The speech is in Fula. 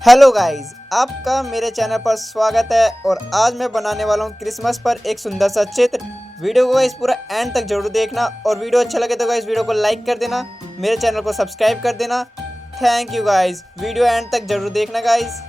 Hello guys, आपका मेरे चैनल पर स्वागत है। और आज मैं बनाने वाला हूँ क्रिसमस पर एक सुंदर सा चित्र। वीडियो को गाइस पूरा एंड तक जरूर देखना और वीडियो अच्छा लगे तो गाइस वीडियो को लाइक कर देना, मेरे चैनल को सब्सक्राइब कर देना। Thank you guys, video and तक जरूर देखना गाइस।